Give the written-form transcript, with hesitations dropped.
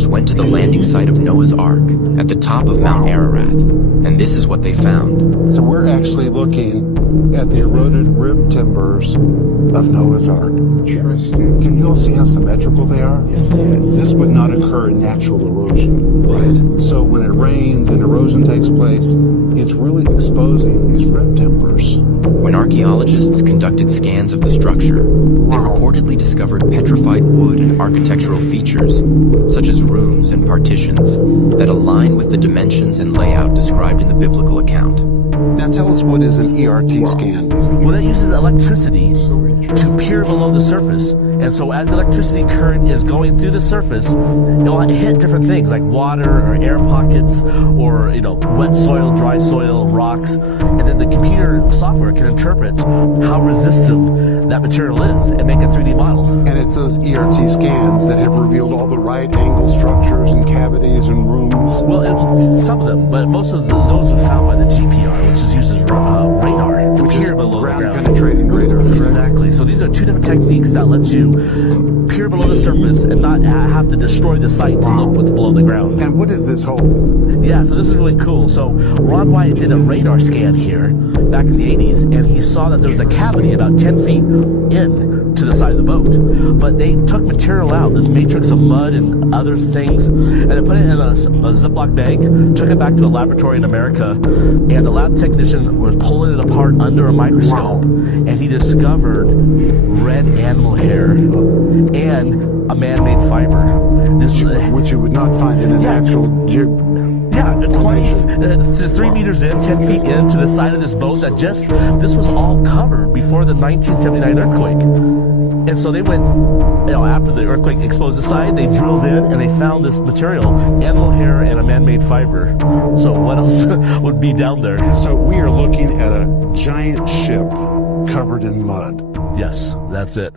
explorers went to the landing site of Noah's Ark at the top of Mount Ararat, and this is what they found. So we're actually looking at the eroded rib timbers of Noah's Ark. Interesting. Can you all see how symmetrical they are? Yes. This would not occur in natural erosion. Right. So when it rains and erosion takes place, it's really exposing these rib timbers. When archaeologists conducted scans of the structure, they reportedly discovered petrified wood and architectural features, such as rooms and partitions, that align with the dimensions and layout described in the biblical account. Now tell us, what is an ERT scan? Well, that uses electricity So interesting. to peer below the surface. And so as the electricity current is going through the surface, it'll hit different things like water or air pockets or, wet soil, dry soil, rocks. And then the computer software can interpret how resistive that material is and make a 3D model. And it's those ERT scans that have revealed all the right angle structures and cavities and rooms. Well, some of them, but most of those were found by the GPR, which is uses radar to Which is peer below the ground ground. penetrating radar. correct? Exactly. So these are two different techniques that let you peer below the surface and not have to destroy the site to look what's below the ground. And what is this hole? Yeah, so this is really cool. So Ron Wyatt did a radar scan here back in the 80s, and he saw that there was a cavity about 10 feet in to the side of the boat. But they took material out, this matrix of mud and other things, and they put it in a Ziploc bag, took it back to a laboratory in America, and the lab technician was pulling it apart under a microscope, and he discovered red animal hair and a man-made fiber. This, Which you would not find in a Yeah. natural yeah, 3 meters in, 10 feet into the side of this boat this was all covered before the 1979 earthquake. And so they went, after the earthquake exposed the site, they drilled in and they found this material, animal hair and a man-made fiber. So what else would be down there? So we are looking at a giant ship covered in mud. Yes, that's it.